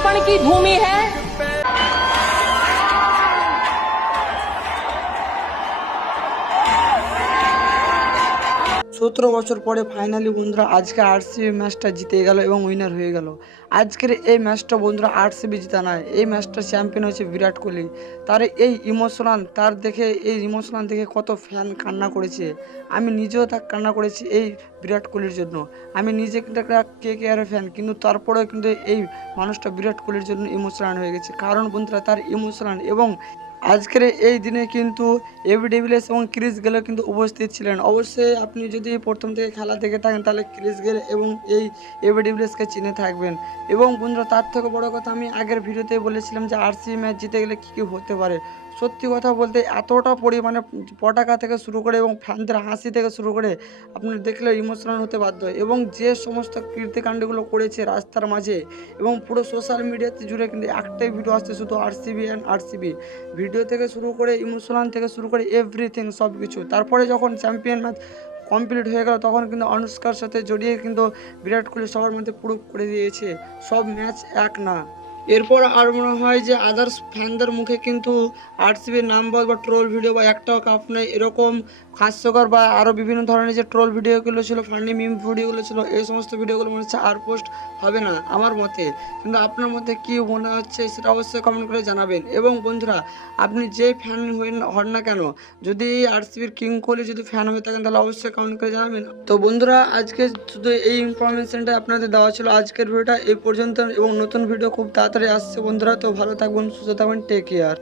समर्पण की भूमि है। 17 বছর পরে ফাইনালি বন্ধুরা আজকে আরসিবি ম্যাচটা জিতে গেল এবং উইনার হয়ে গেল। আজকের এই ম্যাচটা বন্ধুরা আরসিবি জিতা নয়, এই ম্যাচটা চ্যাম্পিয়ন হয়েছে বিরাট কোহলি। তার এই ইমোশনাল দেখে কত ফ্যান কান্না করেছে। আমি নিজেও তা কান্না করেছি এই বিরাট কোহলির জন্য। আমি নিজে কিন্তু একটা KKR ফ্যান, কিন্তু তারপরেও কিন্তু এই মানুষটা বিরাট কোহলির জন্য ইমোশনাল হয়ে গেছে। কারণ বন্ধুরা তার ইমোশনাল এবং আজকের এই দিনে কিন্তু এবি ডিভিলিয়ার্স এবং ক্রিস গেলও কিন্তু উপস্থিত ছিলেন। অবশ্যই আপনি যদি প্রথম থেকে খেলা দেখে থাকেন তাহলে ক্রিস গেল এবং এই এবি ডিভিলিয়ার্সকে চিনে থাকবেন। এবং বন্ধুরা তার থেকে বড় কথা, আমি আগের ভিডিওতে বলেছিলাম যে আরসিবি ম্যাচ জিতে গেলে কী কী হতে পারে। সত্যি কথা বলতে এতটা পরিমাণে পটাকা থেকে শুরু করে এবং ফ্যানদের হাসি থেকে শুরু করে আপনি দেখলে ইমোশনাল হতে বাধ্য হয়। এবং যে সমস্ত কীর্তিকাণ্ডগুলো করেছে রাস্তার মাঝে এবং পুরো সোশ্যাল মিডিয়াতে জুড়ে কিন্তু একটাই ভিডিও আসছে, শুধু আরসিবি অ্যান্ড আরসিবি। ভিডিও থেকে শুরু করে ইমোশনাল থেকে শুরু করে এভরিথিং সব কিছু। তারপরে যখন চ্যাম্পিয়ন ম্যাচ কমপ্লিট হয়ে গেল তখন কিন্তু অনুষ্কার সাথে জড়িয়ে কিন্তু বিরাট কোহলি সবার মধ্যে প্রুভ করে দিয়েছে সব ম্যাচ এক না। এরপর আর মনে হয় যে আদার্স ফ্যানদের মুখে কিন্তু আরসিবির নাম বা ট্রোল ভিডিও বা একটাও কাপ নেই এরকম হাস্যকর বা আরও বিভিন্ন ধরনের যে ট্রোল ভিডিওগুলো ছিল, ফানি মিম ভিডিওগুলো ছিল, এই সমস্ত ভিডিওগুলো মনে হচ্ছে আর পোস্ট হবে না আমার মতে। কিন্তু আপনার মধ্যে কী মনে হচ্ছে সেটা অবশ্যই কমেন্ট করে জানাবেন। এবং বন্ধুরা আপনি যে ফ্যান হন না কেন, যদি আরসিবির কিং কোহলি যদি ফ্যান হয়ে থাকেন তাহলে অবশ্যই কমেন্ট করে জানাবেন। তো বন্ধুরা আজকে শুধু এই ইনফরমেশনটা আপনাদের দেওয়া ছিল। আজকের ভিডিওটা এই পর্যন্ত এবং নতুন ভিডিও খুব তাড়াতাড়ি আসছে বন্ধুরা। তো ভালো থাকবেন, সুস্থ থাকবেন, টেক কেয়ার।